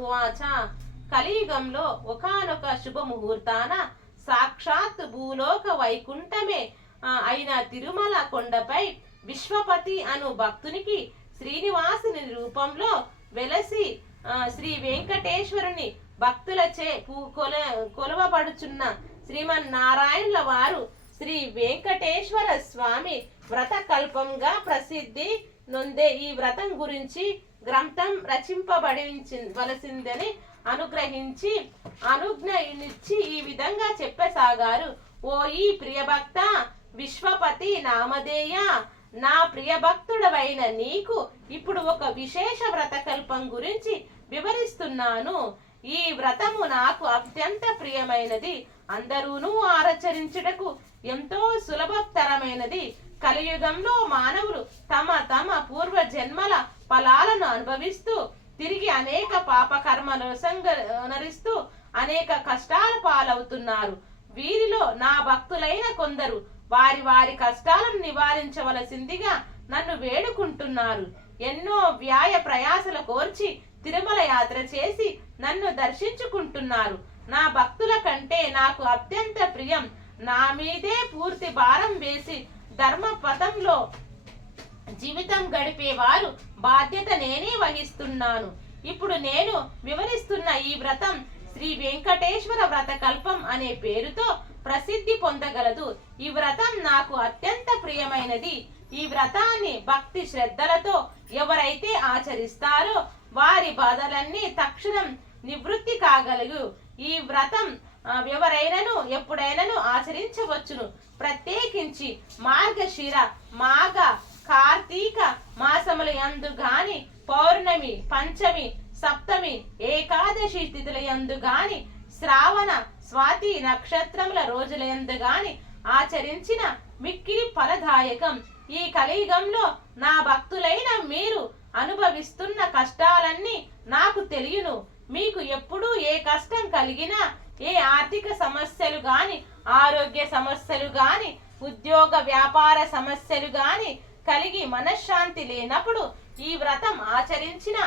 ఉవాచ కలియుగంలో ఒకానొక శుభముహూర్తాన సాక్షాత్ భూలోక వైకుంఠమే అయిన తిరుమల కొండపై విశ్వపతి అను భక్తునికి శ్రీనివాసుని రూపంలో వెలసి శ్రీ వెంకటేశ్వరుని భక్తులచే కొలవబడుచున్న శ్రీమన్నారాయణుల వారు శ్రీ వెంకటేశ్వర స్వామి వ్రత కల్పంగా ప్రసిద్ధి నొందే ఈ వ్రతం గురించి గ్రంథం రచింపబడించవలసిందని అనుగ్రహించి అనుజ్ఞనిచ్చి ఈ విధంగా చెప్పసాగారు. ఓ ఈ ప్రియభక్త విశ్వపతి నామధేయ, నా ప్రియభక్తుడవైన నీకు ఇప్పుడు ఒక విశేష వ్రతకల్పం గురించి వివరిస్తున్నాను. ఈ వ్రతము నాకు అత్యంత ప్రియమైనది, అందరూనూ ఆచరించుటకు ఎంతో సులభతరమైనది. కలియుగంలో మానవులు తమ తమ పూర్వ జన్మల ఫలాలను అనుభవిస్తూ తిరిగి అనేక పాపకర్మలు సంగరిస్తూ అనేక కష్టాల పాలవుతున్నారు. వీరిలో నా భక్తులైన కొందరు వారి వారి కష్టాలను నివారించవలసిందిగా నన్ను వేడుకుంటున్నారు. ఎన్నో వ్యాయ ప్రయాసల కోర్చి తిరుమల యాత్ర చేసి నన్ను దర్శించుకుంటున్నారు. నా భక్తుల కంటే నాకు అత్యంత ప్రియం. నా మీదే పూర్తి భారం వేసి ధర్మ పథంలో జీవితం గడిపేవారు బాధ్యత నేనే వహిస్తున్నాను. ఇప్పుడు నేను వివరిస్తున్న ఈ వ్రతం శ్రీ వెంకటేశ్వర వ్రత కల్పం అనే పేరుతో ప్రసిద్ధి పొందగలదు. ఈ వ్రతం నాకు అత్యంత ప్రియమైనది. ఈ వ్రతాన్ని భక్తి శ్రద్ధలతో ఎవరైతే ఆచరిస్తారో వారి బాధలన్నీ తక్షణం నివృత్తి కాగలవు. ఈ వ్రతం ఎవరైనను ఎప్పుడైనను ఆచరించవచ్చును. ప్రత్యేకించి మార్గశిర మాఘ కార్తీక మాసముల యందు గాని పౌర్ణమి పంచమి సప్తమి ఏకాదశి తిథుల యందు గాని శ్రావణ స్వాతి నక్షత్రముల రోజుల యందు గాని ఆచరించిన మిక్కిలి ఫలదాయకం. ఈ కలియుగంలో నా భక్తులైన మీరు అనుభవిస్తున్న కష్టాలన్నీ నాకు తెలియను. మీకు ఎప్పుడు ఏ కష్టం కలిగినా, ఏ ఆర్థిక సమస్యలు గాని, ఆరోగ్య సమస్యలు గాని, ఉద్యోగ వ్యాపార సమస్యలు గాని కలిగి మనశ్శాంతి లేనప్పుడు ఈ వ్రతం ఆచరించిన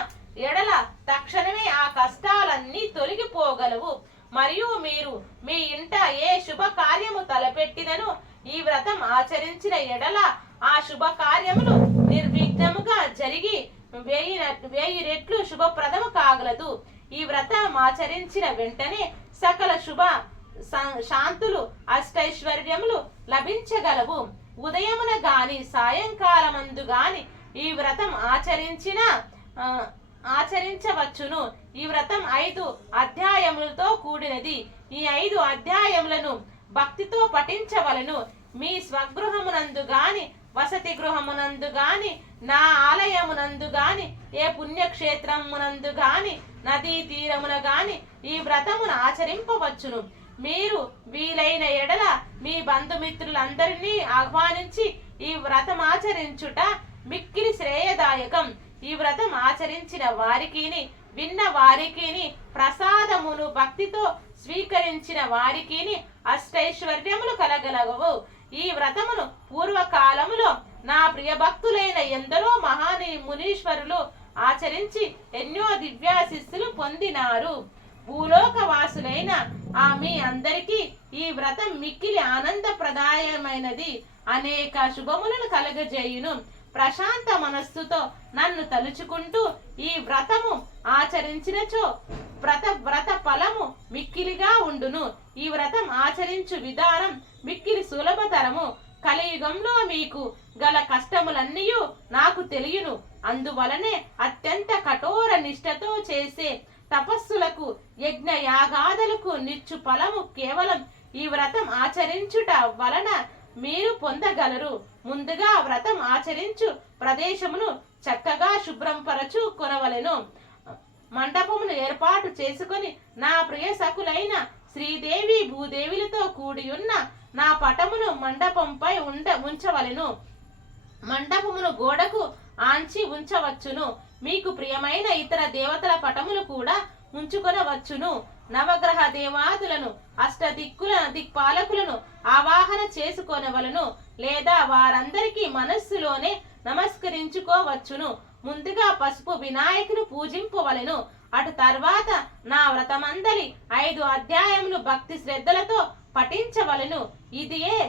ఎడల తక్షణమే ఆ కష్టాలన్నీ తొలగిపోగలవు. మరియు మీరు మీ ఇంట ఏ శుభ కార్యము తలపెట్టినను ఈ వ్రతం ఆచరించిన ఎడల ఆ శుభ కార్యములు నిర్విఘ్నముగా జరిగి 1000 రెట్లు శుభప్రదము కాగలదు. ఈ వ్రతం ఆచరించిన వెంటనే సకల శుభ శాంతులు అష్టైశ్వర్యములు లభించగలవు. ఉదయమున గాని సాయంకాలమందు గాని ఈ వ్రతం ఆచరించవచ్చును. ఈ వ్రతం 5 అధ్యాయములతో కూడినది. ఈ 5 అధ్యాయములను భక్తితో పఠించవలను. మీ స్వగృహమునందు గాని, వసతి గృహమునందు గాని, నా ఆలయమునందు గాని, ఏ పుణ్యక్షేత్రమునందు గాని, నదీ తీరమున గాని ఈ వ్రతమును ఆచరింపవచ్చును. మీరు వీలైన ఎడల మీ బంధుమిత్రులందరినీ ఆహ్వానించి ఈ వ్రతం ఆచరించుట మిక్కిలి శ్రేయదాయకం. ఈ వ్రతం ఆచరించిన వారికిని, విన్న వారికిని, ప్రసాదమును భక్తితో స్వీకరించిన వారికిని అష్టైశ్వర్యములు కలగలవు. ఈ వ్రతమును పూర్వకాలములో నా ప్రియభక్తులైన ఎందరో మునీశ్వరులు ఆచరించి ఎన్నో దివ్యాశిస్సులు పొందినారు. భూలోకవాసులైన మీ అందరికీ ఈ వ్రతం మిక్కిలి ఆనందప్రదాయమైనది. అనేక శుభములను కలగజేయును. ప్రశాంత మనస్సుతో నన్ను తలుచుకుంటూ ఈ వ్రతము ఆచరించినచో వ్రత ఫలము మిక్కిలిగా ఉండును. ఈ వ్రతం ఆచరించు విధానం మిక్కిలి సులభతరము. కలియుగంలో మీకు గల కష్టములన్నీ నాకు తెలియను. అందువలనే అత్యంత కఠోర నిష్ఠతో చేసే తపస్సులకు యజ్ఞ యాగాదులకు నిచ్చు ఫలము కేవలం ఈ వ్రతం ఆచరించుట వలన మీరు పొందగలరు. ముందుగా వ్రతం ఆచరించు ప్రదేశమును చక్కగా శుభ్రం పరచు కొనవలెను. మండపమును ఏర్పాటు చేసుకొని నా ప్రియ సకులైన శ్రీదేవి భూదేవిలతో కూడి ఉన్న నా పటమును మండపంపై ఉంచవలెను. మండపమును గోడకు ఆంచి ఉంచవచ్చును. మీకు ప్రియమైన ఇతర దేవతల పటములు కూడా ఉంచుకొనవచ్చును. నవగ్రహ దేవాదులను, దిక్పాలకులను ఆవాహన చేసుకొనవలను. లేదా వారందరికీ మనస్సులోనే నమస్కరించుకోవచ్చును. ముందుగా పసుపు వినాయకుని పూజింపవలెను. అటు తర్వాత నా వ్రతమందలి 5 అధ్యాయములు భక్తి శ్రద్ధలతో పఠించవలను. ఇదియే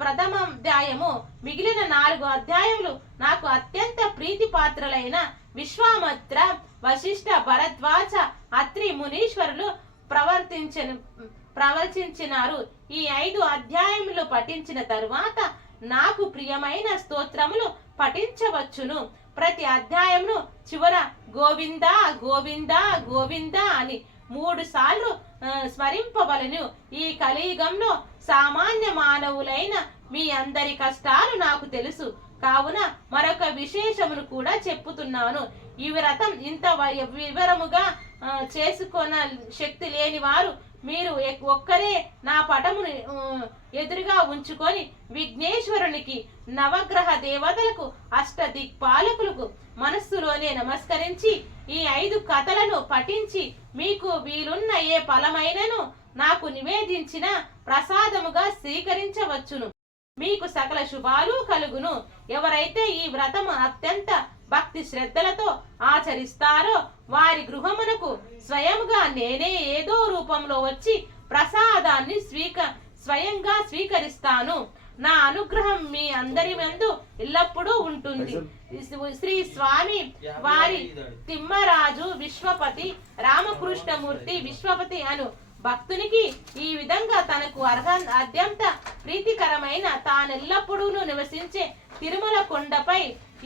ప్రథమాధ్యాయము. మిగిలిన 4 అధ్యాయములు నాకు అత్యంత ప్రీతిపాత్రులైన విశ్వామిత్ర, వశిష్ఠ, భరద్వాజ, అత్రి మునీశ్వరులు ప్రవర్తించినారు. ఈ 5 అధ్యాయములు పఠించిన తరువాత నాకు ప్రియమైన స్తోత్రములు పఠించవచ్చును. ప్రతి అధ్యాయమును చివర గోవింద గోవింద గోవింద అని 3 సార్లు స్మరింపవలను. ఈ కలియుగంలో సామాన్య మానవులైన మీ అందరి కష్టాలు నాకు తెలుసు కావున మరొక విశేషమును కూడా చెప్పుతున్నాను. ఈ వ్రతం ఇంత వివరముగా చేసుకొన శక్తి లేని వారు మీరు ఒక్కరే నా పటమును ఎదురుగా ఉంచుకొని విఘ్నేశ్వరునికి, నవగ్రహ దేవతలకు, అష్టదిక్పాలకులకు మనస్సులోనే నమస్కరించి ఈ 5 కథలను పఠించి మీకు వీలున్న ఏ ఫలమైనను నాకు నివేదించిన ప్రసాదముగా స్వీకరించవచ్చును. మీకు సకల శుభాలు కలుగును. ఎవరైతే ఈ వ్రతము అత్యంత భక్తి శ్రద్ధలతో ఆచరిస్తారో వారి గృహమునకు స్వయంగా నేనే ఏదో రూపంలో వచ్చి ప్రసాదాన్ని స్వయంగా స్వీకరిస్తాను. నా అనుగ్రహం మీ అందరి యందు ఎల్లప్పుడూ ఉంటుంది. శ్రీ స్వామి వారి తిమ్మరాజు విశ్వపతి రామకృష్ణమూర్తి విశ్వపతి అను భక్తునికి ఈ విధంగా తనకు అత్యంత ప్రీతికరమైన తానెల్లప్పుడూ నివసించే తిరుమల కొండపై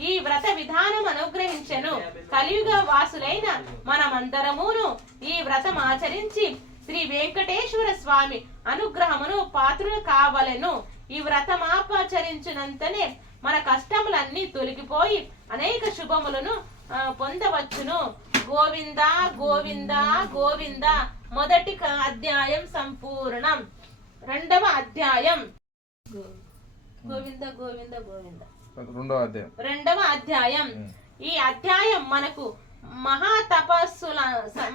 ఈ వ్రత విధానం అనుగ్రహించెను. కలియుగ వాసులైన మనమందరమును ఈ వ్రతం ఆచరించి శ్రీ వెంకటేశ్వర స్వామి అనుగ్రహమును పాత్రులు కావలెను. ఈ వ్రతమాచరించినంతనే మన కష్టములన్నీ తొలగిపోయి అనేక శుభములను పొందవచ్చును. గోవింద గోవింద గోవింద. మొదటి అధ్యాయం సంపూర్ణం. 2వ అధ్యాయం గోవింద గోవింద గోవింద. 2వ అధ్యాయం. ఈ అధ్యాయం మనకు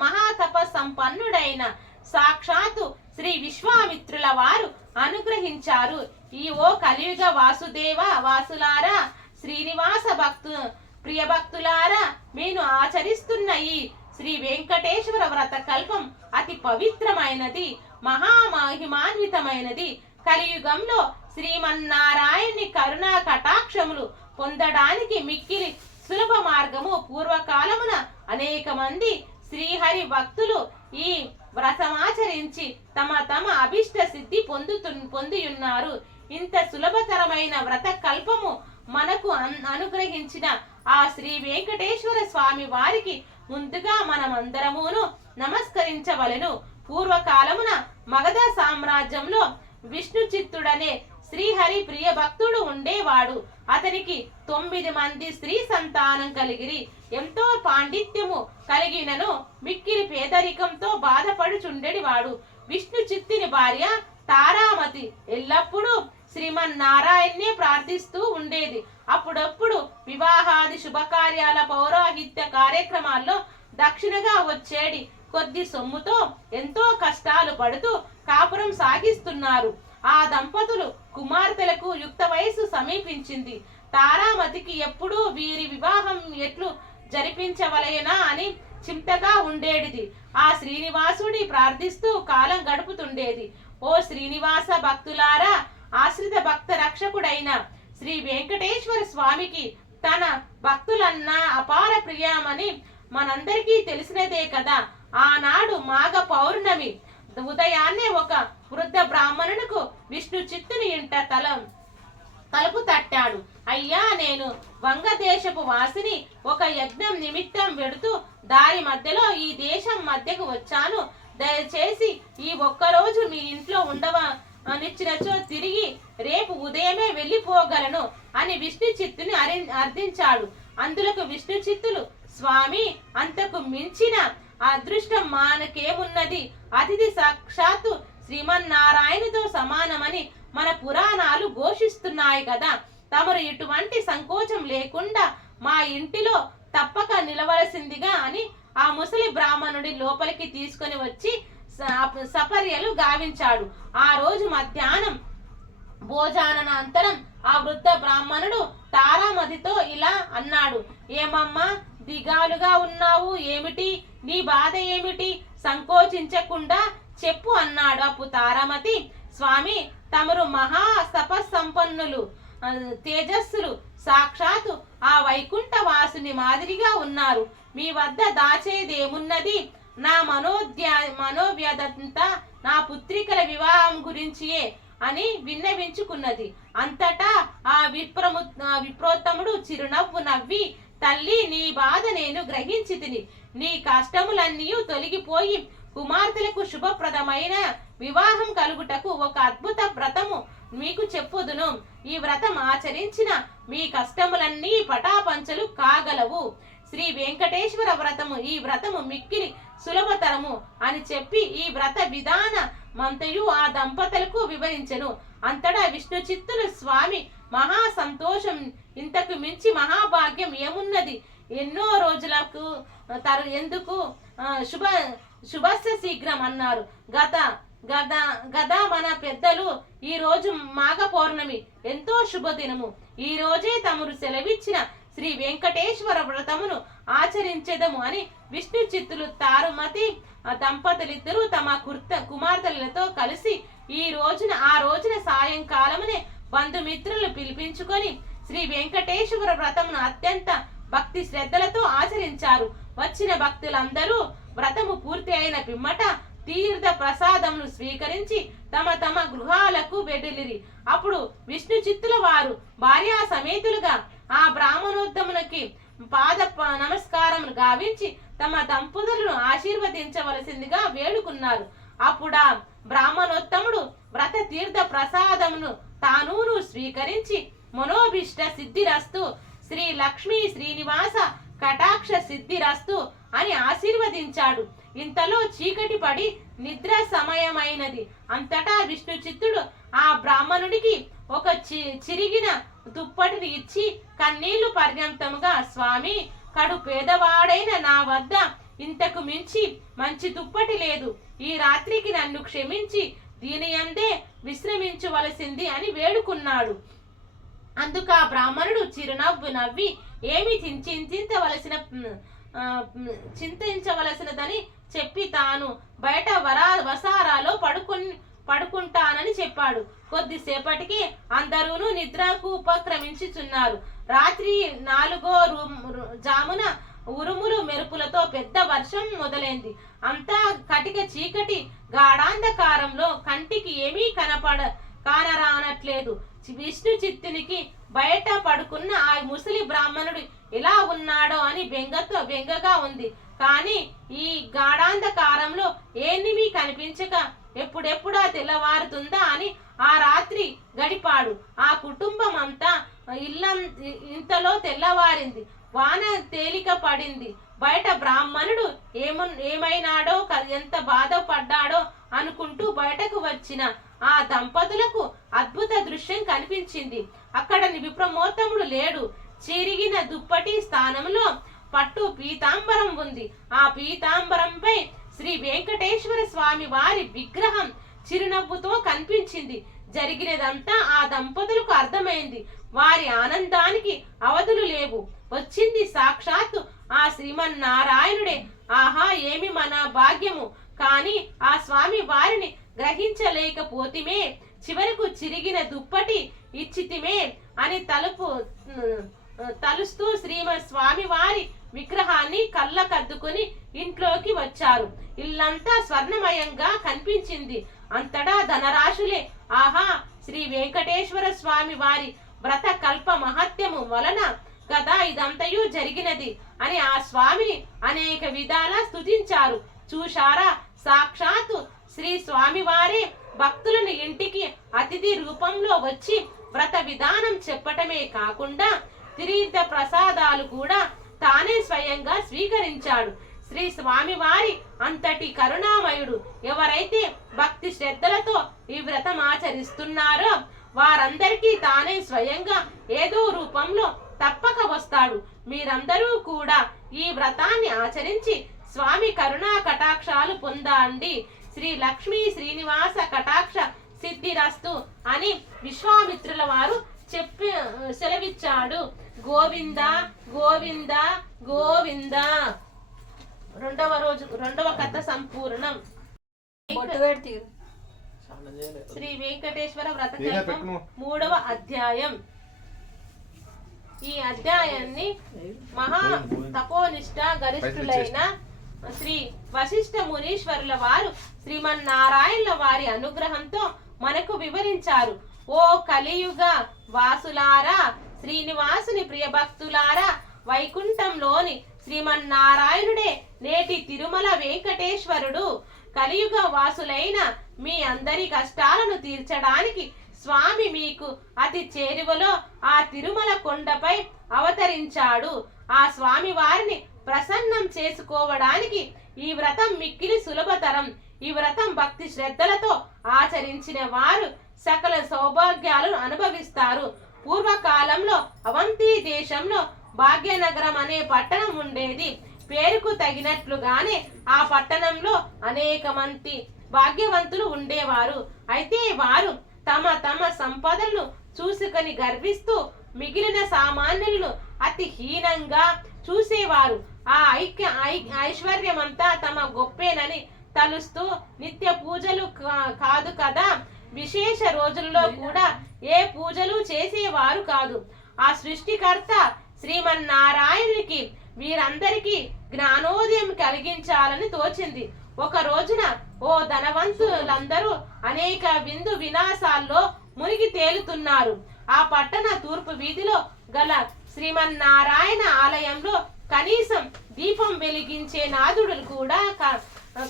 మహాతపస్సంపన్నుడైన సాక్షాత్తు శ్రీ విశ్వామిత్రుల వారు అనుగ్రహించారు. ఈ ఓ కలియుగ వాసుదేవ వాసులారా, శ్రీనివాస ప్రియ భక్తులారా, మీరు ఆచరిస్తున్న ఈ శ్రీ వెంకటేశ్వర వ్రత కల్పం అతి పవిత్రమైనది, మహామహిమాన్వితమైనది. కలియుగంలో శ్రీమన్నారాయణి కరుణా కటాక్షములు పొందడానికి మిక్కిలి సులభ మార్గము. పూర్వకాలమున అనేక మంది శ్రీహరి భక్తులు ఈ వ్రతమాచరించి తమ అభిష్ట సిద్ధి పొందియున్నారు. ఇంత సులభతరమైన వ్రత కల్పము మనకు అనుగ్రహించిన ఆ శ్రీ వెంకటేశ్వర స్వామి వారికి ముందుగా మనమందరమును నమస్కరించవలెను. పూర్వకాలమున మగధ సామ్రాజ్యంలో విష్ణు చిత్తుడనే శ్రీహరి ప్రియ భక్తుడు ఉండేవాడు. అతనికి 9 మంది స్త్రీ సంతానం కలిగిరి. ఎంతో పాండిత్యము కలిగినను మిక్కిలి పేదరికంతో బాధపడుచుండెడివాడు. విష్ణు చిత్తుని భార్య తారామతి ఎల్లప్పుడూ శ్రీమన్నారాయణ్ణే ప్రార్థిస్తూ ఉండేది. అప్పుడప్పుడు వివాహాది శుభకార్యాల పౌరోహిత్య కార్యక్రమాల్లో దక్షిణగా వచ్చేడి కొద్ది సొమ్ముతో ఎంతో కష్టాలు పడుతూ కాపురం సాగిస్తున్నారు. ఆ దంపతులు కుమార్తెలకు యుక్త వయసు సమీపించింది. తారామతికి ఎప్పుడూ వీరి వివాహం ఎట్లు జరిపించవలయనా అని చింతగా ఉండేది. ఆ శ్రీనివాసుడి ప్రార్థిస్తూ కాలం గడుపుతుండేది. ఓ శ్రీనివాస భక్తులారా, ఆశ్రిత భక్త రక్షకుడైన శ్రీ వెంకటేశ్వర స్వామికి తన భక్తులన్న అపార ప్రియామని మనందరికీ తెలిసినదే కదా. ఆనాడు మాఘ పౌర్ణమి ఉదయాన్నే ఒక వృద్ధ బ్రాహ్మణునకు విష్ణు చిత్తుని ఇంట తలుపు తట్టాడు. అయ్యా, నేను వంగదేశపు వాసిని. ఒక యజ్ఞం నిమిత్తం వెడుతూ దారి మధ్యలో ఈ దేశం మధ్యకు వచ్చాను. దయచేసి ఈ ఒక్కరోజు మీ ఇంట్లో ఉండవనిచ్చినచో తిరిగి రేపు ఉదయమే వెళ్ళిపోగలను అని విష్ణు చిత్తుని అర్థించాడు. అందులకు విష్ణు చిత్తులు, స్వామి, అంతకు మించిన అదృష్టం మనకేమున్నది? అతిథి సాక్షాత్తు శ్రీమన్నారాయణతో సమానమని మన పురాణాలు ఘోషిస్తున్నాయి కదా. తమరు ఇటువంటి సంకోచం లేకుండా మా ఇంటిలో తప్పక నిలవలసిందిగా అని ఆ ముసలి బ్రాహ్మణుడి లోపలికి తీసుకొని వచ్చి సపర్యలు గావించాడు. ఆ రోజు మధ్యాహ్నం భోజనానంతరం ఆ వృద్ధ బ్రాహ్మణుడు తారామతితో ఇలా అన్నాడు. ఏమమ్మా, దిగాలుగా ఉన్నావు ఏమిటి? నీ బాధ ఏమిటి? సంకోచించకుండా చెప్పు అన్నాడు. అప్పుడు తారామతి, స్వామి, తమరు మహా తపస్సంపన్నులు, తేజస్సులు, సాక్షాత్తు ఆ వైకుంఠ వాసుని మాదిరిగా ఉన్నారు. మీ వద్ద దాచేదేమున్నది? నా మనోవ్యధంతా నా పుత్రికల వివాహం గురించియే అని విన్నవించుకున్నది. అంతటా ఆ విప్రోత్తముడు చిరునవ్వు నవ్వి, తల్లి, నీ బాధ నేను గ్రహించితిని. నీ కష్టములన్నీ తొలగిపోయి కుమార్తెలకు శుభప్రదమైన వివాహం కలుగుటకు ఒక అద్భుత వ్రతము మీకు చెప్పుదును. ఈ వ్రతం ఆచరించిన మీ కష్టములన్నీ పటాపంచలు కాగలవు. శ్రీ వెంకటేశ్వర వ్రతము, ఈ వ్రతము మిక్కిలి సులభతరము అని చెప్పి ఈ వ్రత విధాన మంతయు ఆ దంపతులకు వివరించెను. అంతటా విష్ణు చిత్తులు స్వామి మహా సంతోషం, ఇంతకు మించి మహాభాగ్యం ఏమున్నది? ఎన్నో రోజులకు ఎందుకు శుభస్య శీఘ్రం అన్నారు. గదా మన పెద్దలు, ఈ రోజు మాఘ పౌర్ణమి, ఎంతో శుభదినము. ఈ రోజే తమరు సెలవిచ్చిన శ్రీ వెంకటేశ్వర వ్రతమును ఆచరించెదము అని విష్ణు చిత్తులు తారుమతి దంపతులిద్దరూ తమ కుమార్తెలతో కలిసి ఆ రోజున సాయంకాలమునే బంధుమిత్రులు పిలిపించుకొని శ్రీ వెంకటేశ్వర వ్రతమును అత్యంత భక్తి శ్రద్ధలతో ఆచరించారు. వచ్చిన భక్తులందరూ వ్రతము పూర్తి అయిన పిమ్మట తీర్థ ప్రసాదమును స్వీకరించి తమ తమ గృహాలకు వెడలిరి. అప్పుడు విష్ణు చిత్తుల వారు భార్యా సమేతులుగా ఆ బ్రాహ్మణోత్తమునికి పాద నమస్కారములు గావించి తమ దంపతులను ఆశీర్వదించవలసిందిగా వేడుకున్నారు. అప్పుడా బ్రాహ్మణోత్తముడు వ్రత తీర్థ ప్రసాదమును తానూను స్వీకరించి మనోభిష్ట సిద్ధిరస్తు, శ్రీ లక్ష్మీ శ్రీనివాస కటాక్ష సిద్ధిరస్తు అని ఆశీర్వదించాడు. ఇంతలో చీకటి పడి నిద్ర సమయమైనది. అంతటా విష్ణు చిత్తుడు ఆ బ్రాహ్మణుడికి ఒక చిరిగిన దుప్పటిని ఇచ్చి కన్నీళ్లు పర్యంతముగా, స్వామి, కడు పేదవాడైన నా వద్ద ఇంతకు మించి మంచి దుప్పటి లేదు. ఈ రాత్రికి నన్ను క్షమించి దీని యందే విశ్రమించవలసింది అని వేడుకున్నాడు. అందుకు ఆ బ్రాహ్మణుడు చిరునవ్వు నవ్వి, ఏమి చింతించవలసినదని చెప్పి తాను బయట వసారాలో పడుకుంటానని చెప్పాడు. కొద్దిసేపటికి అందరూ నిద్రకు ఉపక్రమించుచున్నారు. రాత్రి 4వ జామున ఉరుములు మెరుపులతో పెద్ద వర్షం మొదలైంది. అంతా కటిక చీకటి గాఢాంధకారంలో కంటికి ఏమీ కానరానట్లేదు. విష్ణు చిత్తునికి బయట పడుకున్న ఆ ముసలి బ్రాహ్మణుడు ఎలా ఉన్నాడో అని బెంగగా ఉంది. కానీ ఈ గాఢాంధకారంలో ఏమీ కనిపించక ఎప్పుడెప్పుడా తెల్లవారుతుందా అని ఆ రాత్రి గడిపాడు. ఆ కుటుంబం అంతా ఇంతలో తెల్లవారింది. వాన తేలిక పడింది. బయట బ్రాహ్మణుడు ఏమైనాడో, ఎంత బాధపడ్డాడో అనుకుంటూ బయటకు వచ్చిన ఆ దంపతులకు అద్భుత దృశ్యం కనిపించింది. అక్కడ విప్రమోత్తముడు లేడు. చిరిగిన దుప్పటి స్థానంలో పట్టు పీతాంబరం ఉంది. ఆ పీతాంబరంపై శ్రీ వెంకటేశ్వర స్వామి వారి విగ్రహం చిరునవ్వుతో కనిపించింది. జరిగినదంతా ఆ దంపతులకు అర్థమైంది. వారి ఆనందానికి అవధులు లేవు. వచ్చింది సాక్షాత్తు ఆ శ్రీమన్నారాయణుడే. ఆహా, ఏమి మన భాగ్యము! కానీ ఆ స్వామి వారిని గ్రహించలేకపోతిమే. చివరకు చిరిగిన దుప్పటి ఇచ్చితిమే అని తలుస్తూ స్వామి వారి విగ్రహాన్ని కళ్ళకద్దుకుని ఇంట్లోకి వచ్చారు. ఇల్లంతా స్వర్ణమయంగా కనిపించింది. అంతటా ధనరాశులే. ఆహా, శ్రీ వెంకటేశ్వర స్వామి వారి వ్రత కల్ప మహత్యము వలన కదా ఇదంతయు జరిగినది అని ఆ స్వామిని అనేక విధాలా స్తుతించారు. చూశారా, సాక్షాత్తు శ్రీ స్వామి వారే భక్తులను ఇంటికి అతిథి రూపంలో వచ్చి వ్రత విధానం చెప్పటమే కాకుండా తీర్థ ప్రసాదాలు కూడా తానే స్వయంగా స్వీకరించాడు. శ్రీ స్వామి వారి అంతటి కరుణామయుడు. ఎవరైతే భక్తి శ్రద్ధలతో ఈ వ్రతం ఆచరిస్తున్నారో వారందరికీ తానే స్వయంగా ఏదో రూపంలో తప్పక వస్తాడు. మీరందరూ కూడా ఈ వ్రతాన్ని ఆచరించి స్వామి కరుణా కటాక్షాలు పొందండి. శ్రీ లక్ష్మీ శ్రీనివాస కటాక్ష సిద్ధిరస్తు అని విశ్వామిత్రుల వారు సెలవిచ్చాడు. గోవింద గోవింద గోవింద. రెండవ కథ సంపూర్ణం. శ్రీ వెంకటేశ్వర వ్రతకల్పం 3వ అధ్యాయం. ఈ అధ్యాయాన్ని మహా తపోనిష్ట గరిష్ఠులైన శ్రీ వశిష్ఠ మునీశ్వరుల వారు శ్రీమన్నారాయణుల వారి అనుగ్రహంతో మనకు వివరించారు. ఓ కలియుగ వాసులారా, శ్రీనివాసుని ప్రియ భక్తులారా, వైకుంఠంలోని శ్రీమన్నారాయణుడే నేటి తిరుమల వెంకటేశ్వరుడు. కలియుగ వాసులైన మీ అందరి కష్టాలను తీర్చడానికి స్వామి మీకు అతి చేరువలో ఆ తిరుమల కొండపై అవతరించాడు. ఆ స్వామి వారిని ప్రసన్నం చేసుకోవడానికి ఈ వ్రతం మిక్కిలి సులభతరం. ఈ వ్రతం భక్తి శ్రద్ధలతో ఆచరించిన వారు సకల సౌభాగ్యాలను అనుభవిస్తారు. పూర్వకాలంలో అవంతి దేశంలో భాగ్యనగరం అనే పట్టణం ఉండేది. పేరుకు తగినట్లుగానే ఆ పట్టణంలో అనేక మంది భాగ్యవంతులు ఉండేవారు. అయితే వారు తమ తమ సంపదలను చూసుకొని గర్విస్తూ మిగిలిన సామాన్యులను అతి హీనంగా చూసేవారు. ఆ ఐశ్వర్యమంతా తమ గొప్పేనని తలుస్తూ నిత్య పూజలు కాదు కదా, విశేష రోజుల్లో కూడా ఏ పూజలు చేసేవారు కాదు. ఆ సృష్టికర్త శ్రీమన్నారాయణునికి వీరందరికీ జ్ఞానోదయం కలిగించాలని తోచింది. ఒక రోజున ఓ ధనవంతులందరూ అనేక విందు వినాశాల్లో మునిగి తేలుతున్నారు. ఆ పట్టణ తూర్పు వీధిలో గల శ్రీమన్నారాయణ ఆలయంలో కనీసం దీపం వెలిగించే నాదుడు కూడా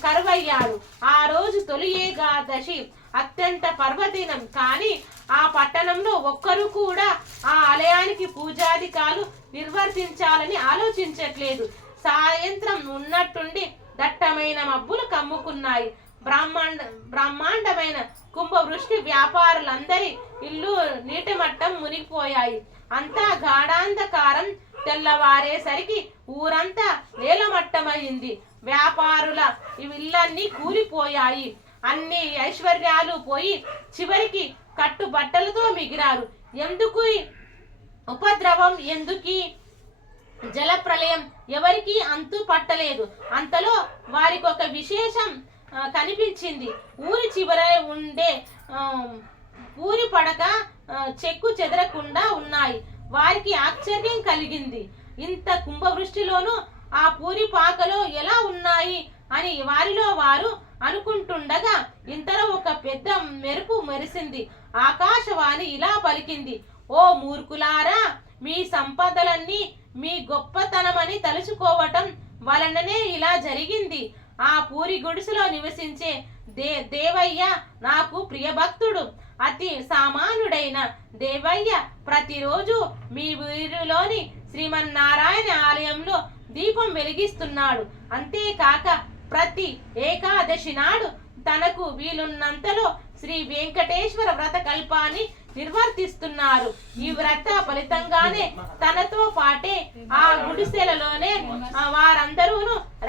కరువయ్యాడు. ఆ రోజు తొలి ఏకాదశి, అత్యంత పర్వదినం. కానీ ఆ పట్టణంలో ఒక్కరు కూడా ఆ ఆలయానికి పూజాధికాలు నిర్వర్తించాలని ఆలోచించట్లేదు. సాయంత్రం ఉన్నట్టుండి దట్టమైన మబ్బులు కమ్ముకున్నాయి. బ్రహ్మాండమైన కుంభవృష్టి వ్యాపారులందరి ఇల్లు నీటిమట్టం మునిగిపోయాయి. అంతా గాఢాంధకారం. తెల్లవారేసరికి ఊరంతా నేలమట్టమైంది. వ్యాపారుల ఇళ్ళన్నీ కూలిపోయాయి. అన్ని ఐశ్వర్యాలు పోయి చివరికి కట్టుబట్టలతో మిగిలారు. ఎందుకు ఉపద్రవం, ఎందుకు జలప్రలయం, ఎవరికి అంతు పట్టలేదు. అంతలో వారికి ఒక విశేషం కనిపించింది. ఊరి చివర ఉండే ఊరి పడక చెక్కు చెదరకుండా ఉన్నాయి. వారికి ఆశ్చర్యం కలిగింది. ఇంత కుంభవృష్టిలోనూ ఆ పూరి పాకలో ఎలా ఉన్నాయి అని వారిలో వారు అనుకుంటుండగా ఇంతలో ఒక పెద్ద మెరుపు మెరిసింది. ఆకాశవాణి ఇలా పలికింది, ఓ మూర్ఖులారా, మీ సంపదలన్నీ మీ గొప్పతనమని తలుచుకోవటం వలననే ఇలా జరిగింది. ఆ పూరి గుడిసెలో నివసించే దేవయ్య నాకు ప్రియభక్తుడు. అతి సామాన్యుడైన దేవయ్య ప్రతిరోజు మీ ఊరిలోని శ్రీమన్నారాయణ ఆలయంలో దీపం వెలిగిస్తున్నాడు. అంతేకాక ప్రతి ఏకాదశి నాడు తనకు వీలున్నంతలో శ్రీ వెంకటేశ్వర వ్రత కల్పాన్ని నిర్వర్తిస్తున్నారు. ఈ వ్రత ఫలితంగానే తనతో పాటే ఆ గుడిసెలలోనే వారందరూ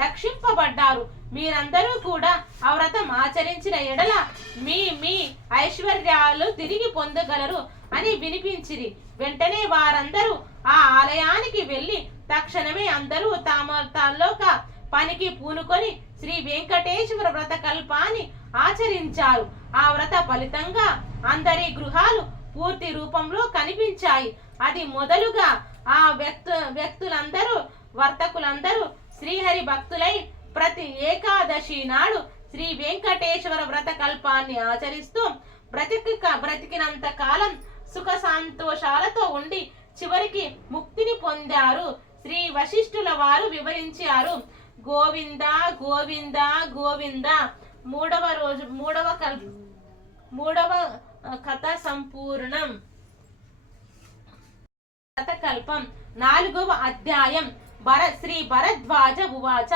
రక్షింపబడ్డారు. మీరందరూ కూడా ఆ వ్రతం ఆచరించిన ఎడల మీ మీ ఐశ్వర్యాలు తిరిగి పొందగలరు అని వినిపించిరి. వెంటనే వారందరూ ఆ ఆలయానికి వెళ్లి తక్షణమే అందరూ తమలోక పనికి పూనుకొని శ్రీ వెంకటేశ్వర వ్రత కల్పాన్ని ఆచరించారు. ఆ వ్రత ఫలితంగా అందరి గృహాలు పూర్తి రూపంలో కనిపించాయి. అది మొదలుగా ఆ వ్యక్తులందరూ వర్తకులందరూ శ్రీహరి భక్తులై ప్రతి ఏకాదశి నాడు శ్రీ వెంకటేశ్వర వ్రత కల్పాన్ని ఆచరిస్తూ బ్రతికినంత కాలం సుఖ సంతోషాలతో ఉండి చివరికి ముక్తిని పొందారు. శ్రీ వశిష్ఠుల వారు వివరించారు. గోవింద గోవింద గోవింద. మూడవ కథ సంపూర్ణం. కథకల్పం 4వ అధ్యాయం. శ్రీ భరద్వాజ ఉవాచ.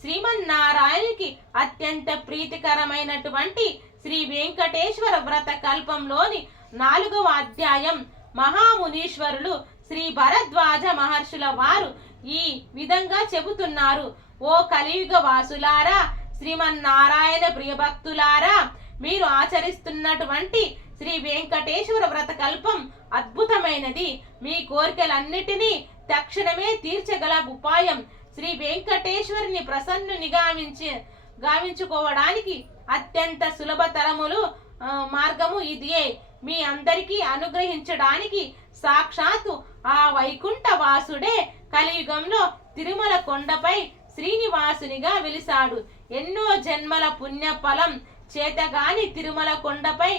శ్రీమన్నారాయణునికి అత్యంత ప్రీతికరమైనటువంటి శ్రీ వెంకటేశ్వర వ్రత కల్పంలోని 4వ అధ్యాయం. మహామునీశ్వరులు శ్రీ భరద్వాజ మహర్షుల వారు ఈ విధంగా చెబుతున్నారు. ఓ కలియుగ వాసులారా, శ్రీమన్నారాయణ ప్రియభక్తులారా, మీరు ఆచరిస్తున్నటువంటి శ్రీ వెంకటేశ్వర వ్రత కల్పం అద్భుతమైనది. మీ కోరికలన్నిటినీ తక్షణమే తీర్చగల ఉపాయం. శ్రీ వెంకటేశ్వరుని ప్రసన్నుని గావించుకోవడానికి అత్యంత సులభతరములు మార్గము ఇదియే. మీ అందరికీ అనుగ్రహించడానికి సాక్షాత్తు ఆ వైకుంఠ వాసుడే కలియుగంలో తిరుమల కొండపై శ్రీనివాసునిగా వెలిసాడు. ఎన్నో జన్మల పుణ్య ఫలం చేతగాని తిరుమల కొండపై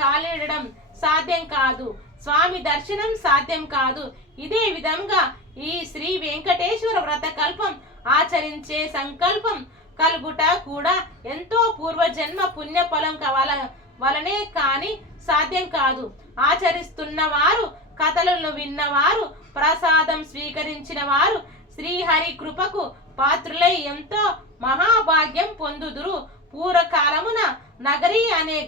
కాలిడడం సాధ్యం కాదు, స్వామి దర్శనం సాధ్యం కాదు. ఇదే విధంగా ఈ శ్రీ వెంకటేశ్వర వ్రత కల్పం ఆచరించే సంకల్పం కలుగుట కూడా ఎంతో పూర్వజన్మ పుణ్యఫలం వలనే కాని సాధ్యం కాదు. ఆచరిస్తున్న వారు, కథలను విన్నవారు, ప్రసాదం స్వీకరించిన వారు శ్రీహరి కృపకు పాత్రులై ఎంతో మహాభాగ్యం పొందుదురు. పూర్వకాలమున నగరి అనే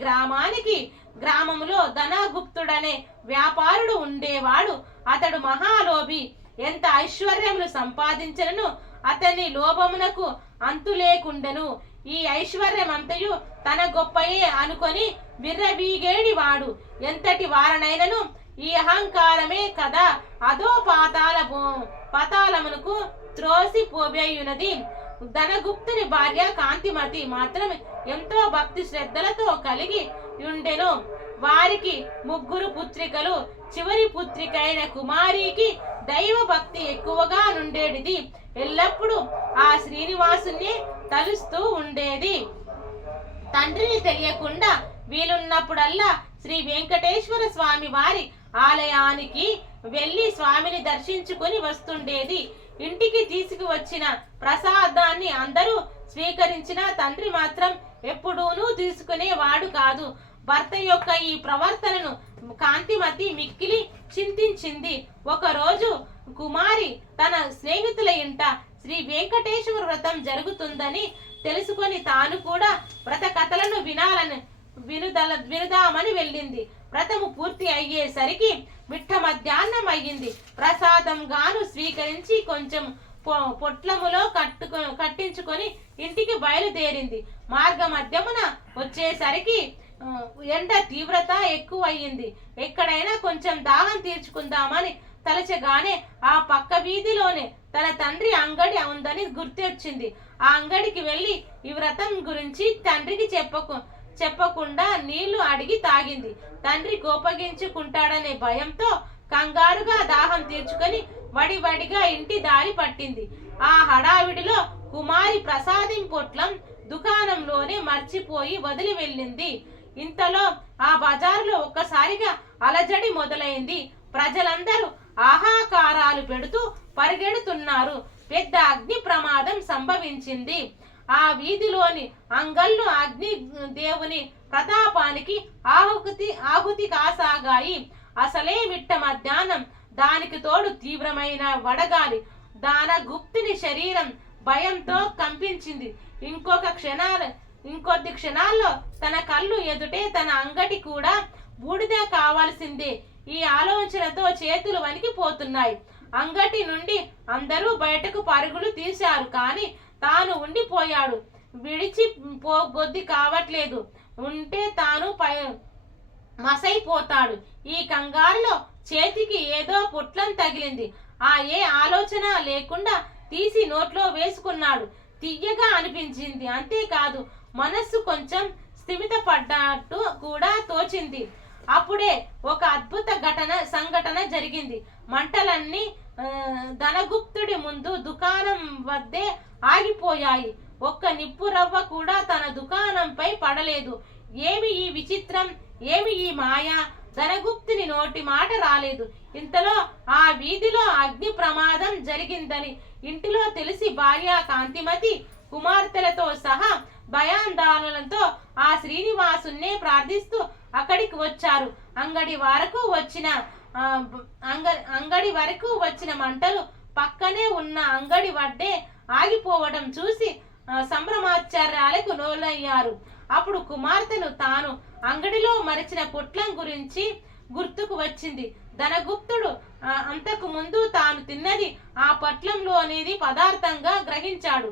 గ్రామములో ధనగుప్తుడనే వ్యాపారుడు ఉండేవాడు. అతడు మహాలోభి. ఎంత ఐశ్వర్యములు సంపాదించను అతని లోభమునకు అంతు లేకుండెను. ఈ ఐశ్వర్యమంతయు తన గొప్పయే అనుకొని విర్రవీగేడివాడు. ఎంతటి వారనైనను ఈ అహంకారమే కదా అదో పాతాళమునకు త్రోసి పోవేయునది. ధనగుప్తుని భార్య కాంతిమతి మాత్రం ఎంతో భక్తి శ్రద్ధలతో కలిగి ఉండెను. వారికి 3 పుత్రికలు. చివరి పుత్రిక అయిన కుమారికి దైవ భక్తి ఎక్కువగా నుండేది. ఎల్లప్పుడూ ఆ శ్రీనివాసుని తలుస్తూ ఉండేది. తండ్రిని తెలియకుండా వీలున్నప్పుడల్లా శ్రీ వెంకటేశ్వర స్వామి వారి ఆలయానికి వెళ్ళి స్వామిని దర్శించుకుని వస్తుండేది. ఇంటికి తీసుకువచ్చిన ప్రసాదాన్ని అందరూ స్వీకరించిన తండ్రి మాత్రం ఎప్పుడూనూ తీసుకునేవాడు కాదు. భర్త యొక్క ఈ ప్రవర్తనను కాంతిమతి మిక్కిలి చింతించింది. ఒకరోజు కుమారి తన స్నేహితుల ఇంట శ్రీ వెంకటేశ్వర వ్రతం జరుగుతుందని తెలుసుకొని తాను కూడా వ్రత కథలను వినుదామని వెళ్ళింది. వ్రతము పూర్తి అయ్యేసరికి మిట్ట మధ్యాహ్నం అయ్యింది. ప్రసాదం గాను స్వీకరించి కొంచెం పొట్లములో కట్టించుకొని ఇంటికి బయలుదేరింది. మార్గ మధ్యమున వచ్చేసరికి ఎండ తీవ్రత ఎక్కువయ్యింది. ఎక్కడైనా కొంచెం దాహం తీర్చుకుందామని తలచగానే ఆ పక్క వీధిలోనే తన తండ్రి అంగడి ఉందని గుర్తొచ్చింది. ఆ అంగడికి వెళ్ళి ఈ వ్రతం గురించి తండ్రికి చెప్పకుండా నీళ్లు అడిగి తాగింది. తండ్రి కోపగించుకుంటాడనే భయంతో కంగారుగా దాహం తీర్చుకొని వడివడిగా ఇంటి దారి పట్టింది. ఆ హడావిడిలో కుమారి ప్రసాదం పొట్లం దుకాణంలోనే మర్చిపోయి వదిలి వెళ్ళింది. ఇంతలో ఆ బజారులో ఒక్కసారిగా అలజడి మొదలైంది. ప్రజలందరూ ఆహాకారాలు పెడుతూ పరిగెడుతున్నారు. పెద్ద అగ్ని ప్రమాదం సంభవించింది. ఆ వీధిలోని అంగళ్ళు అగ్ని దేవుని ప్రతాపానికి ఆహుతి కాసాగాయి. అసలే మిట్ట మధ్యాహ్నం, దానికి తోడు తీవ్రమైన వడగాలి. దానగుప్తుని శరీరం భయంతో కంపించింది. ఇంకొద్ది క్షణాల్లో తన కళ్ళు ఎదుటే తన అంగడి కూడా బూడిద కావాల్సిందే. ఈ ఆలోచనతో చేతులు వణికిపోతున్నాయి. అంగటి నుండి అందరూ బయటకు పరుగులు తీశారు. కానీ తాను ఉండిపోయాడు. విడిచి బొద్ది కావట్లేదు. ఉంటే తాను మసైపోతాడు. ఈ కంగారులో చేతికి ఏదో పొట్లం తగిలింది. ఏ ఆలోచన లేకుండా తీసి నోట్లో వేసుకున్నాడు. తియ్యగా అనిపించింది. అంతేకాదు మనస్సు కొంచెం స్థిమితపడ్డట్టు కూడా తోచింది. అప్పుడే ఒక అద్భుత సంఘటన జరిగింది. మంటలన్నీ ధనగుప్తుడి ముందు దుకాణం వద్దే ఆగిపోయాయి. ఒక్క నిప్పు రవ్వ కూడా తన దుకాణంపై పడలేదు. ఏమి ఈ విచిత్రం, ఏమి ఈ మాయ? ధనగుప్తుని నోటి మాట రాలేదు. ఇంతలో ఆ వీధిలో అగ్ని ప్రమాదం జరిగిందని ఇంటిలో తెలిసి భార్య కాంతిమతి కుమార్తెలతో సహా భయాందోళనలతో ఆ శ్రీనివాసున్నే ప్రార్థిస్తూ అక్కడికి వచ్చారు. అంగడి వరకు వచ్చిన మంటలు పక్కనే ఉన్న అంగడి వడ్డే ఆగిపోవడం చూసి సంభ్రమాశ్చర్యాలకు లోనయ్యారు. అప్పుడు కుమార్తెను తాను అంగడిలో మరిచిన పొట్లం గురించి గుర్తుకు వచ్చింది. ధనగుప్తుడు అంతకు ముందు తాను తిన్నది ఆ పొట్లంలోనిది పదార్థంగా గ్రహించాడు.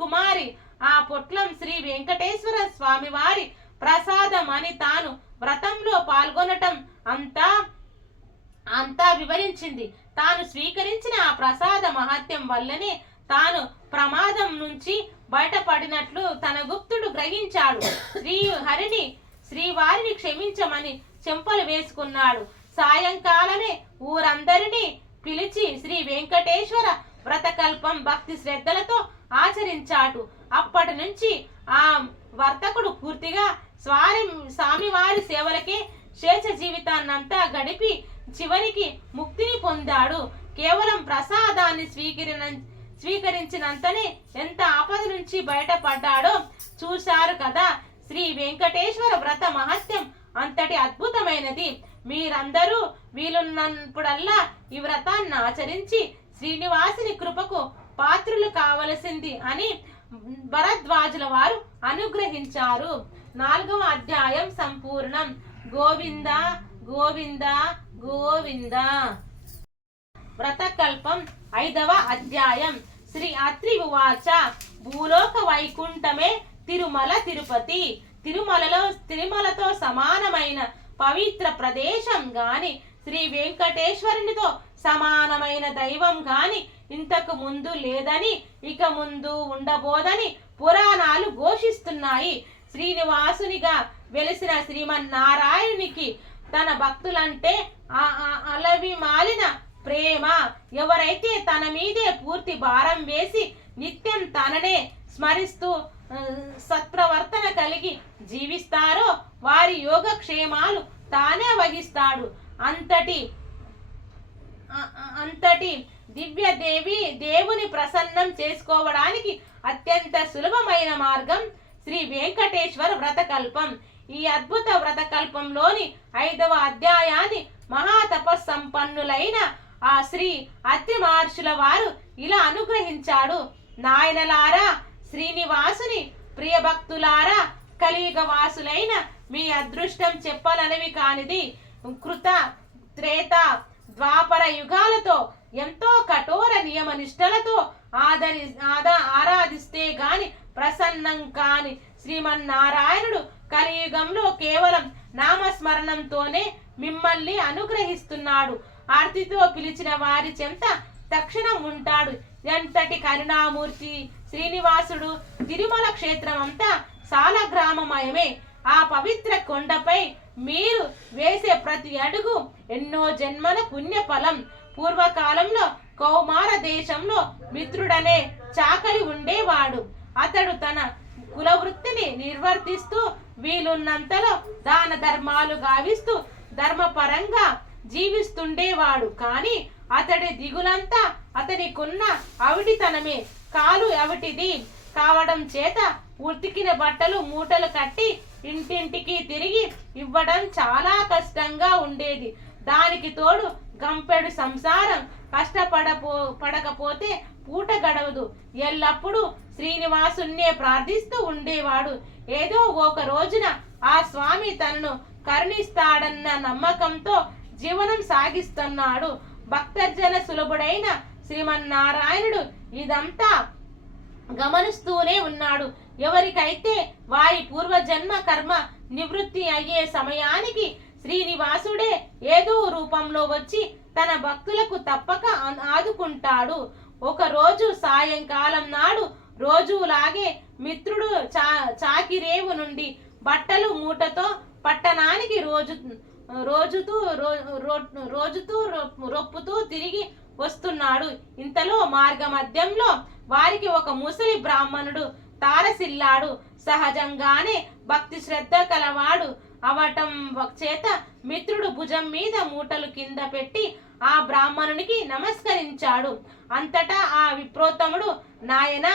కుమారి ఆ పొట్లం శ్రీ వెంకటేశ్వర స్వామి వారి ప్రసాదం అని తాను వ్రతంలో పాల్గొనటం అంతా అంతా వివరించింది. తాను స్వీకరించిన ఆ ప్రసాద మహత్యం వల్లనే తాను ప్రమాదం నుంచి బయటపడినట్లు తన గుప్తుడు గ్రహించాడు. శ్రీవారిని క్షమించమని చెంపలు వేసుకున్నాడు. సాయంకాలమే ఊరందరినీ పిలిచి శ్రీ వెంకటేశ్వర వ్రతకల్పం భక్తి శ్రద్ధలతో ఆచరించాడు. అప్పటి నుంచి ఆ వర్తకుడు పూర్తిగా స్వామివారి సేవలకే శేష జీవితాన్నంతా గడిపి చివరికి ముక్తిని పొందాడు. కేవలం ప్రసాదాన్ని స్వీకరించినంతనే ఎంత ఆపద నుంచి బయటపడ్డాడో చూశారు కదా. శ్రీ వెంకటేశ్వర వ్రత మహత్యం అంతటి అద్భుతమైనది. మీరందరూ వీలున్నప్పుడల్లా ఈ వ్రతాన్ని ఆచరించి శ్రీనివాసుని కృపకు పాత్రులు కావలసింది అని భరద్వాజుల వారు అనుగ్రహించారు. 4వ అధ్యాయం సంపూర్ణం. గోవింద గోవింద గోవింద. వ్రతకల్పం 5వ అధ్యాయం. శ్రీ అత్రి ఉవాచ భూలోక వైకుంఠమే తిరుమల తిరుపతి. తిరుమలతో సమానమైన పవిత్ర ప్రదేశం గాని శ్రీ వెంకటేశ్వరునితో సమానమైన దైవం గాని ఇంతకు ముందు లేదని ఇక ముందు ఉండబోదని పురాణాలు ఘోషిస్తున్నాయి. శ్రీనివాసునిగా వెలిసిన శ్రీమన్నారాయణునికి తన భక్తులంటే అలవిమాలిన ప్రేమ. ఎవరైతే తన మీదే పూర్తి భారం వేసి నిత్యం తననే స్మరిస్తూ సత్ప్రవర్తన కలిగి జీవిస్తారో వారి యోగక్షేమాలు తానే వహిస్తాడు. అంతటి దివ్య దేవుని ప్రసన్నం చేసుకోవడానికి అత్యంత సులభమైన మార్గం శ్రీ వెంకటేశ్వర వ్రతకల్పం. ఈ అద్భుత వ్రతకల్పంలోని 5వ అధ్యాయాన్ని మహాతపస్సంపన్నులైన ఆ శ్రీ అత్రి మహర్షుల వారు ఇలా అనుగ్రహించాడు. నాయనలారా, శ్రీనివాసుని ప్రియభక్తులారా, కలియుగ వాసులైన మీ అదృష్టం చెప్పలనవి కానిది. కృత త్రేత ద్వాపర యుగాలతో ఎంతో కఠోర నియమ నిష్టలతో ఆరాధిస్తే గాని ప్రసన్నం కాని శ్రీమన్నారాయణుడు కలియుగంలో కేవలం నామస్మరణంతోనే మిమ్మల్ని అనుగ్రహిస్తున్నాడు. ఆర్తితో పిలిచిన వారి చెంత తక్షణం ఉంటాడు. ఎంతటి కరుణామూర్తి శ్రీనివాసుడు. తిరుమల క్షేత్రం అంతా సాలగ్రామమయమే. ఆ పవిత్ర కొండపై మీరు వేసే ప్రతి అడుగు ఎన్నో జన్మల పుణ్యఫలం. పూర్వకాలంలో కౌమార దేశంలో మిత్రుడనే చాకలి ఉండేవాడు. అతడు తన కులవృత్తిని నిర్వర్తిస్తూ వీలున్నంతలో దాన ధర్మాలు గావిస్తూ ధర్మపరంగా జీవిస్తుండేవాడు. కానీ అతడి దిగులంతా అతనికున్న అవిటితనమే. కాలు అవిటిది కావడం చేత ఉతికిన బట్టలు మూటలు కట్టి ఇంటింటికి తిరిగి ఇవ్వడం చాలా కష్టంగా ఉండేది. దానికి తోడు గంపెడు సంసారం. పడకపోతే పూట గడవదు. ఎల్లప్పుడూ శ్రీనివాసున్నే ప్రార్థిస్తూ ఉండేవాడు. ఏదో ఒక రోజున ఆ స్వామి తనను కరుణిస్తాడన్న నమ్మకంతో జీవనం సాగిస్తున్నాడు. భక్తజన సులభుడైన శ్రీమన్నారాయణుడు ఇదంతా గమనిస్తూనే ఉన్నాడు. ఎవరికైతే వారి పూర్వజన్మ కర్మ నివృత్తి అయ్యే సమయానికి శ్రీనివాసుడే ఏదో రూపంలో వచ్చి తన భక్తులకు తప్పక ఆదుకుంటాడు. ఒక రోజు సాయంకాలం నాడు రోజులాగే మిత్రుడు చాకిరేవు నుండి బట్టలు మూటతో పట్టణానికి రొప్పుతూ తిరిగి వస్తున్నాడు. ఇంతలో మార్గ మధ్యంలో వారికి ఒక ముసలి బ్రాహ్మణుడు తారసిల్లాడు. సహజంగానే భక్తి శ్రద్ధ కలవాడు అవటం చేత మిత్రుడు భుజం మీద మూటలు కింద పెట్టి ఆ బ్రాహ్మణునికి నమస్కరించాడు. అంతటా ఆ విప్రోత్తముడు, నాయనా,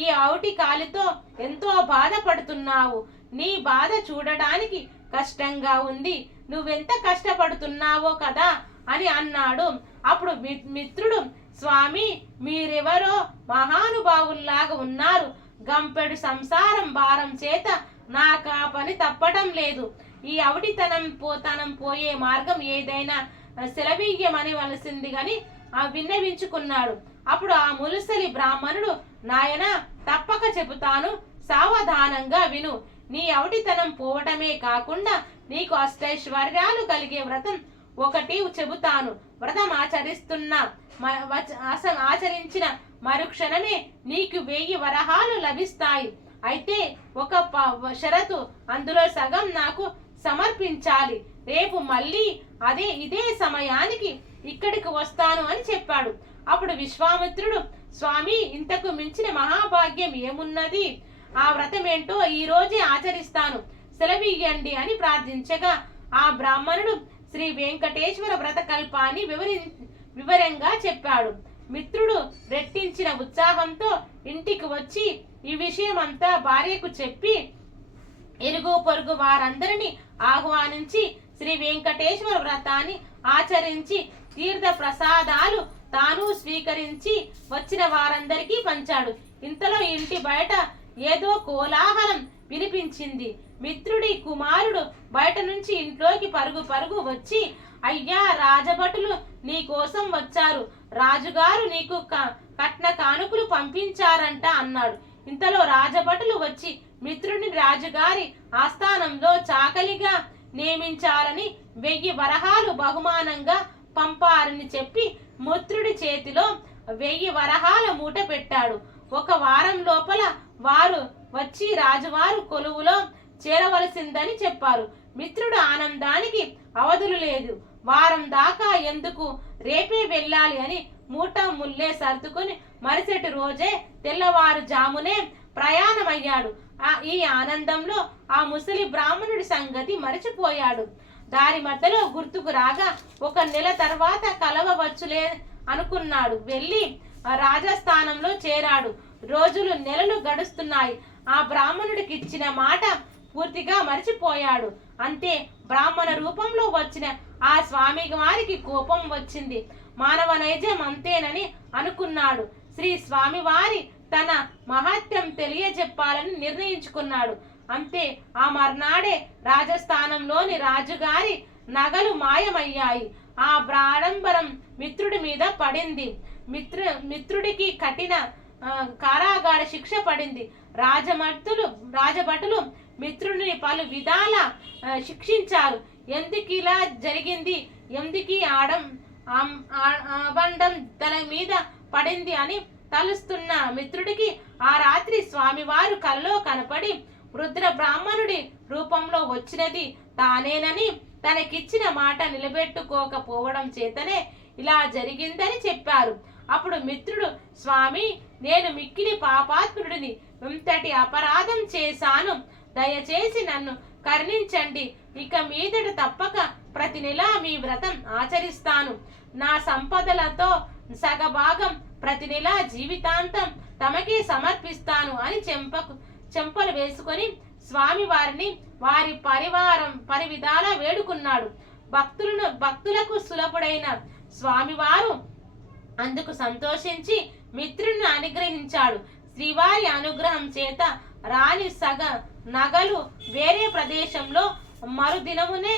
ఈ ఆవుటి కాలితో ఎంతో బాధపడుతున్నావు. నీ బాధ చూడడానికి కష్టంగా ఉంది. నువ్వెంత కష్టపడుతున్నావో కదా అని అన్నాడు. అప్పుడు మిత్రుడు, స్వామి, మీరెవరో మహానుభావుల్లాగా ఉన్నారు. గంపెడు సంసారం భారం చేత నాకా పని తప్పటం లేదు. ఈ అవిటితనం పోయే మార్గం ఏదైనా సెలవీయమని వలసింది గాని విన్నవించుకున్నాడు. అప్పుడు ఆ ములుసలి బ్రాహ్మణుడు, నాయనా, తప్పక చెబుతాను, సావధానంగా విను. నీ అవటితనం పోవటమే కాకుండా నీకు అష్టైశ్వర్యాలు కలిగే వ్రతం ఒకటి చెబుతాను. వ్రతం ఆచరించిన మరుక్షణమే నీకు 1000 వరహాలు లభిస్తాయి. అయితే ఒక షరతు, అందులో సగం నాకు సమర్పించాలి. రేపు మళ్ళీ ఇదే సమయానికి ఇక్కడికి వస్తాను అని చెప్పాడు. అప్పుడు విశ్వామిత్రుడు, స్వామి, ఇంతకు మించిన మహాభాగ్యం ఏమున్నది? ఆ వ్రతమేంటో ఈ రోజే ఆచరిస్తాను, సెలవియ్యండి అని ప్రార్థించగా ఆ బ్రాహ్మణుడు శ్రీ వెంకటేశ్వర వ్రతకల్పాన్ని వివరంగా చెప్పాడు. మిత్రుడు రెట్టించిన ఉత్సాహంతో ఇంటికి వచ్చి ఈ విషయమంతా భార్యకు చెప్పి ఇరుగు పొరుగు వారందరినీ ఆహ్వానించి శ్రీ వెంకటేశ్వర వ్రతాన్ని ఆచరించి తీర్థ ప్రసాదాలు తాను స్వీకరించి వచ్చిన వారందరికీ పంచాడు. ఇంతలో ఇంటి బయట ఏదో కోలాహలం వినిపించింది. మిత్రుడి కుమారుడు బయట నుంచి ఇంట్లోకి పరుగు వచ్చి, అయ్యా, రాజభటులు నీ కోసం వచ్చారు. రాజుగారు నీకు కట్న కానుకలు పంపించారంట అన్నాడు. ఇంతలో రాజభటులు వచ్చి మిత్రుడిని రాజుగారి ఆస్థానంలో చాకలిగా నియమించారని 1000 వరహాలు బహుమానంగా పంపారని చెప్పి మిత్రుడి చేతిలో 1000 వరహాల మూట పెట్టాడు. 1 వారం లోపల వారు వచ్చి రాజువారు కొలువులో చేరవలసిందని చెప్పారు. మిత్రుడు ఆనందానికి అవధులు లేదు. వారం దాకా ఎందుకు, రేపే వెళ్ళాలి అని మూట ముల్లే సర్దుకుని మరుసటి రోజే తెల్లవారుజామునే ప్రయాణమయ్యాడు. ఈ ఆనందంలో ఆ ముసలి బ్రాహ్మణుడి సంగతి మరచిపోయాడు. దారి మధ్యలో గుర్తుకు రాగా 1 నెల తర్వాత కలవవచ్చులే అనుకున్నాడు. వెళ్ళి రాజస్థానంలో చేరాడు. రోజులు నెలలు గడుస్తున్నాయి. ఆ బ్రాహ్మణుడికి ఇచ్చిన మాట పూర్తిగా మర్చిపోయాడు. అంతే, బ్రాహ్మణ రూపంలో వచ్చిన ఆ స్వామి వారికి కోపం వచ్చింది. మానవ నైజం అంతేనని అనుకున్నాడు. శ్రీ స్వామివారి తన మహత్యం తెలియజెప్పాలని నిర్ణయించుకున్నాడు. అంతే, ఆ మర్నాడే రాజస్థానంలోని రాజుగారి నగలు మాయమయ్యాయి. ఆ ప్రాడంబరం మిత్రుడి మీద పడింది. మిత్రుడికి కఠిన కారాగార శిక్ష పడింది. రాజభటులు మిత్రుడిని పలు విధాల శిక్షించారు. ఎందుకు ఇలా జరిగింది, ఎందుకు అబండం తన మీద పడింది అని తలుస్తున్న మిత్రుడికి ఆ రాత్రి స్వామివారు కలలో కనపడి వృద్ధ బ్రాహ్మణుడి రూపంలో వచ్చినది తానేనని, తనకిచ్చిన మాట నిలబెట్టుకోకపోవడం చేతనే ఇలా జరిగిందని చెప్పారు. అప్పుడు మిత్రుడు, స్వామి, నేను మిక్కిలి పాపాత్ముడిని, ఇంతటి అపరాధం చేశాను, దయచేసి నన్ను కరుణించండి. ఇక మీదట తప్పక ప్రతి నెల మీ వ్రతం ఆచరిస్తాను. నా సంపదలతో సగభాగం ప్రతి నెల జీవితాంతం తమకే సమర్పిస్తాను అని చెంపలు వేసుకొని స్వామి వారిని వారి పరివిధాల వేడుకున్నాడు. భక్తులకు సులభుడైన స్వామివారు అందుకు సంతోషించి మిత్రుని అనుగ్రహించాడు. శ్రీవారి అనుగ్రహం చేత రాణి సగ నగలు వేరే ప్రదేశంలో మరుదినమునే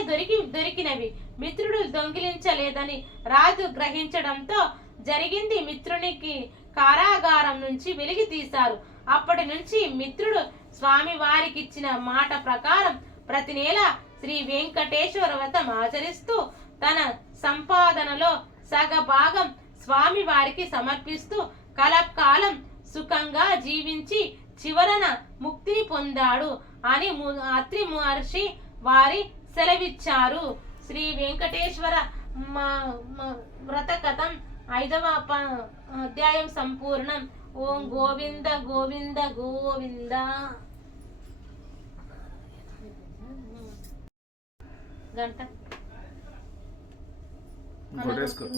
దొరికినవి. మిత్రుడు దొంగిలించలేదని రాజు గ్రహించడంతో జరిగింది. మిత్రునికి కారాగారం నుంచి వెలికి తీశారు. అప్పటి నుంచి మిత్రుడు స్వామి వారికి ఇచ్చిన మాట ప్రకారం ప్రతి నెల శ్రీ వెంకటేశ్వర వ్రతం ఆచరిస్తూ తన సంపాదనలో సగ భాగం స్వామి వారికి సమర్పిస్తూ కలకాలం సుఖంగా జీవించి చివరన ముక్తిని పొందాడు అని అత్రి మహర్షి వారి సెలవిచ్చారు. శ్రీ వెంకటేశ్వర వ్రత కథం 5వ అధ్యాయం సంపూర్ణం. ఓం గోవింద గోవింద గోవింద. గంట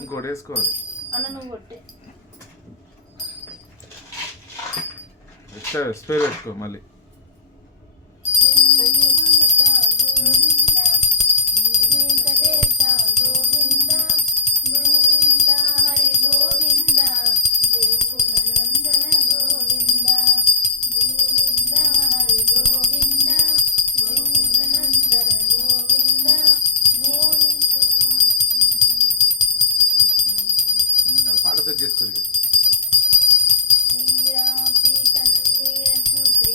ఇంకోటేసుకోవాలి అన్న, నువ్వు కొట్టే స్పేర్ పెట్టుకో మళ్ళీ. పాటతో చేసుకోరు. శ్రీరామ్ కన్యకు శ్రీ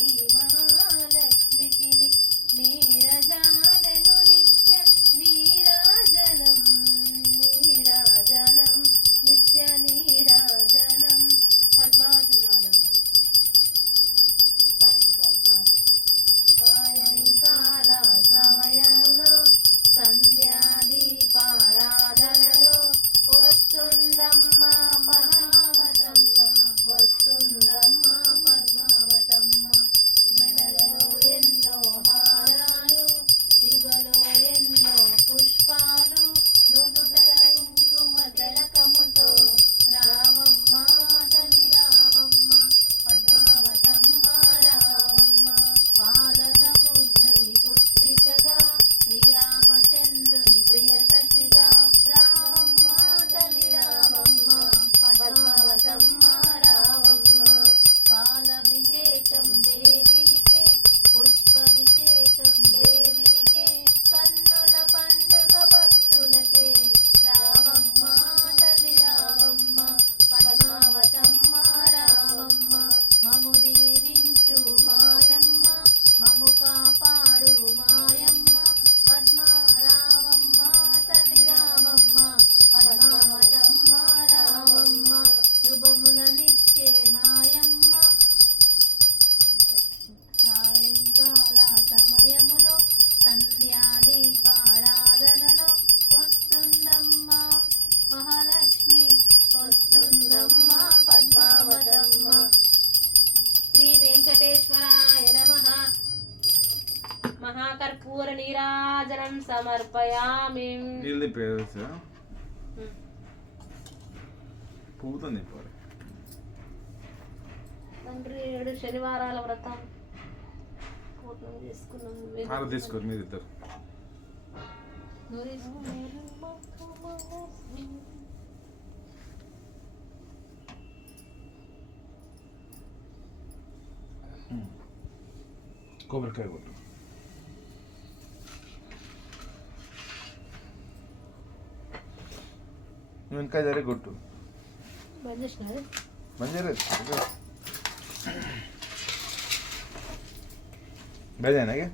కర్పూర నీరాజనం సమర్పయామి. నీళ్ళు తిప్పేసా పువ్వుతో తిప్పాలి. తండ్రి 7 శనివారాల వ్రతం పూర్ణం చేసుకున్నాం. హారతి తీసుకోరు మీరు ఇద్దరు. కొబ్బరికాయ కొట్టు. నువ్వు ఇంకా జరి కొట్టు. బంద్ చేసినారు. బజానాగే